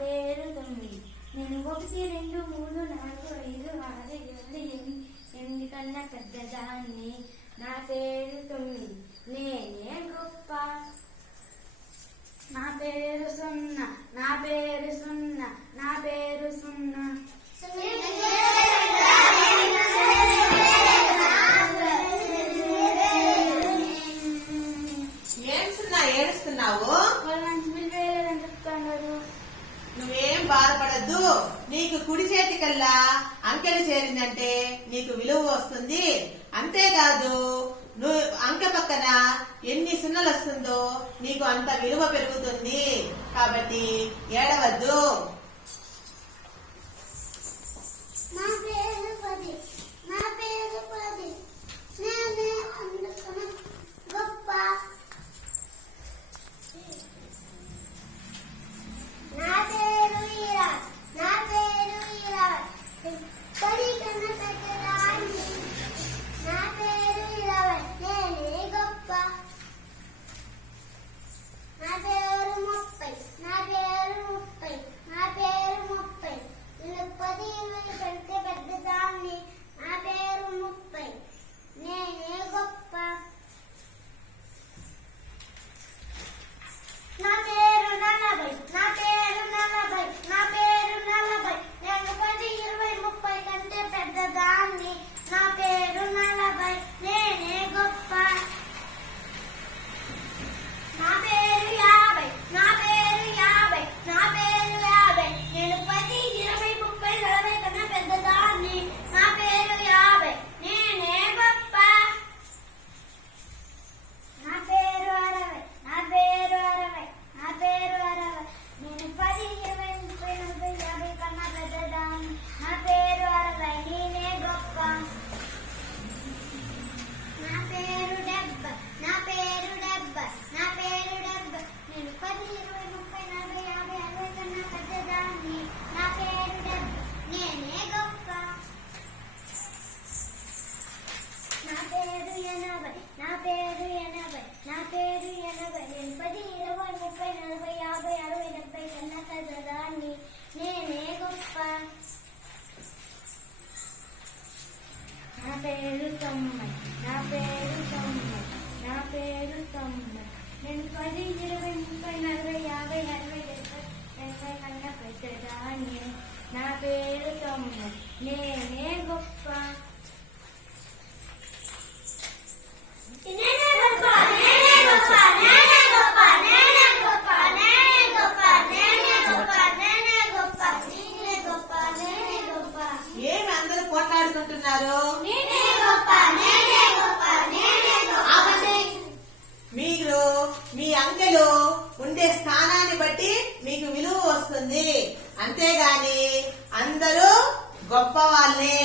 పేరు 9. నేను 1 2 3 4 5 6 7 8 కన్నా పెద్దదాన్ని. నా పేరు 9. నేనే గొప్ప. నా పేరు 0. నా పేరు 0. నా పేరు 0. ఏడుస్తున్నావు? నువ్వేం బాధపడద్దు. నీకు కుడి చేతి కల్లా అంకెలు చేరిందంటే నీకు విలువ వస్తుంది. అంతేకాదు నువ్వు అంక పక్కన ఎన్ని సున్నలు వస్తుందో నీకు అంత విలువ పెరుగుతుంది. కాబట్టి ఏడవద్దు. నా పేరు 10. నా పేరు 10. నేనే అందుకున్న గొప్ప. నా పేరు 20. నా పేరు 20. 10 కన్నా పెద్దదాన్ని. నా పేరు 20. నేనే గొప్ప. నా పేరు 30. నా పేరు 30. నా పేరు 30. నేను 10 20 కంటే పెద్దదాన్ని. నా పేరు 30. నేనే గొప్ప. నా పేరు 40. నా పేరు 40. నా పేరు 40. నేను 10 20 30 కంటే పెద్దదాన్ని. నా పేరు 40. నేనే గొప్ప. నా పేరు 50. నా పేరు 50. నా పేరు 50. నేను 10 20 30 40 కన్నా పెద్దదాన్ని. నా పేరు 50. నేనే గొప్ప. నా పేరు 60. నా పేరు 60. నా పేరు 60. నేను 10 20 30 40 50 కన్నా పెద్దదాన్ని. నా పేరు 60. నేనే గొప్ప. నా పేరు 70. నా పేరు 70. నా పేరు 70. నేను 10 20 30 40 50 60 కన్నా పెద్దదాన్ని. నా పేరు 70. నేనే గొప్ప. నా పేరు 80. నా పేరు 80. నా పేరు 80. నేను 10 20 30 40 50 60 70 కన్నా పెద్దదాన్ని. నేనే గొప్ప. నా పేరు 90. నా పేరు 90. నా పేరు 90. నేను 10 20 30 40 50 60 70 కన్నా పెద్దదాన్ని. నా పేరు 90. నేనే గొప్ప. నేనే గొప్ప. నేనే గొప్ప. నేనే గొప్ప. నేనే గొప్ప. నేనే గొప్ప. నేనే గొప్ప. నేనే గొప్ప. నేనే గొప్ప. నేనే గొప్ప. ఏమి అందరూ పోట్లాడుకుంటున్నారు? నేనే గొప్ప. నేనే గొప్ప. నేనే గొప్ప. మీరు మీ అంకెలు ఉండే స్థానాన్ని బట్టి మీకు విలువ వస్తుంది. అంతేగాని అందరూ గొప్ప వాళ్ళే.